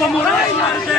নাই।